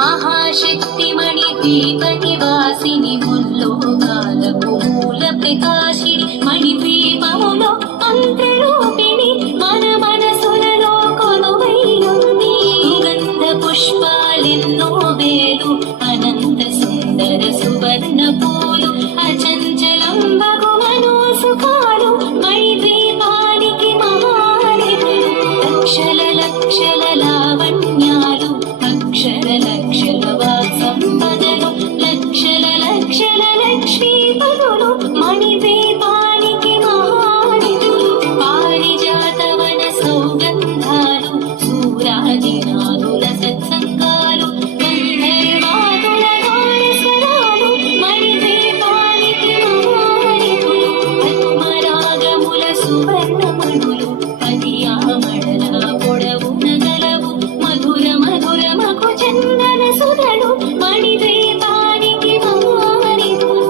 महाशक्तिमणि द्वीपनिवासिनि मुल्लोकालकु मूल प्रकाशिनि मणिद्वीपमुलो मंत्ररूपिणि मन मनसुలలో కొలువైయుంది సుగంధ పుష్పాలెన్నో వేలు అనంత సుందర సువర్ణ పూలు అచంచలం బగు మనోసుఖాలు మణిద్వీపానికి మహానిధులు లక్షల లక్షల లావణ్యాలు అక్షర లక్షల వాసంపదలు లక్షల లక్షల లక్ష్మీపదులు మణిద్వీపానికి మహానిధులు పారిజాతవన సౌగంధాలు సూరాజినాదుల సత్సంగాలు గంధర్వాదుల గానస్వరాలు మణిద్వీపానికి మహానిధులు పద్మరాగముల సువర్ణమణులు పదియామడల పొడవున గలవు మధుర మధుర మగు చందన సుధలు మణిద్వీపానికి మహానిధులు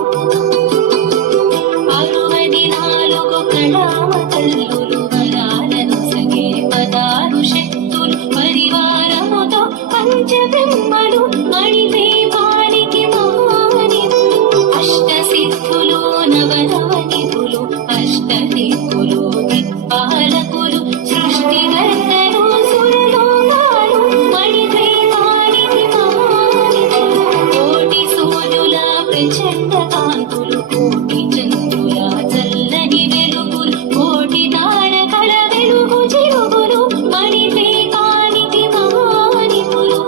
64 కళామ తల్లులు వరాలను సగే 16 శక్తులు పరివారముతో పంచబ్రహ్మలు మణిద్వీపానికి మహానిధులు అష్టసిద్ధులు నవనవనిధులు అష్టదిక్కులు దిక్పాలకులు సృష్టికర్తలు సురలోకాలు మణిద్వీపానికి మహానిధులు కోటి సూర్యుల ప్రచండ కాంతులు కోటి చంద్రుల చల్లని వెలుగులు కోటి తారకల వెలుగు చిరుగులు మణిద్వీపానికి మహానిధులు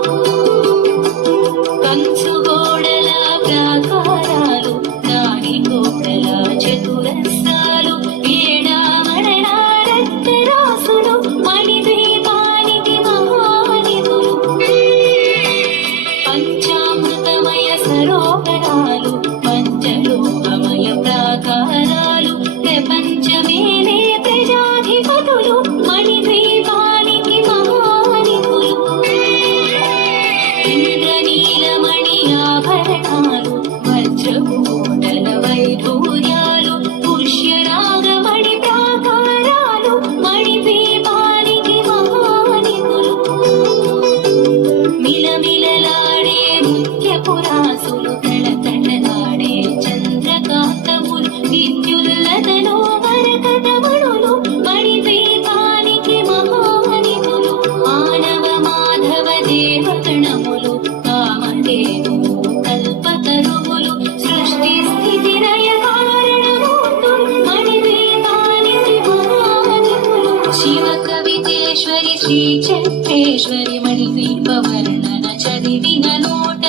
కంచు గోడల ప్రాకారాలు దాని గోడల చతురస్రాలు ఏడామడల రక్తరాసులు మణిద్వీపానికి మహానిధులు పంచామృతమయ సరోవరాలు పంచలోహమయ ప్రాకారాలు ప్రపంచమేలే ప్రజాధిపతులు మణిద్వీపానికి మహానిధులు ఇంద్రనీలమణి ఆభరణాలు వజ్రగోడల వైఢూర్యాలు పుష్యరాగమణి ప్రాకారాలు మణిద్వీపానికి మహానిధులు మిలమిలలాడే ముత్యపురాసులు తళతళలాడే చంద్రకాంతములు విద్యుల్లతలో మరకతమణులు మణిద్వీపానికి మహానిధులు మానవ మాధవ దేవగణములు కామధేను కల్పతరువులు సృష్టి స్థితి లయ కారణమూర్తులు మణిద్వీపానికి మహానిధులు శివ కవితేశ్వరి శ్రీ చక్రేశ్వరి మణిద్వీప వర్ణన చదివిన నోట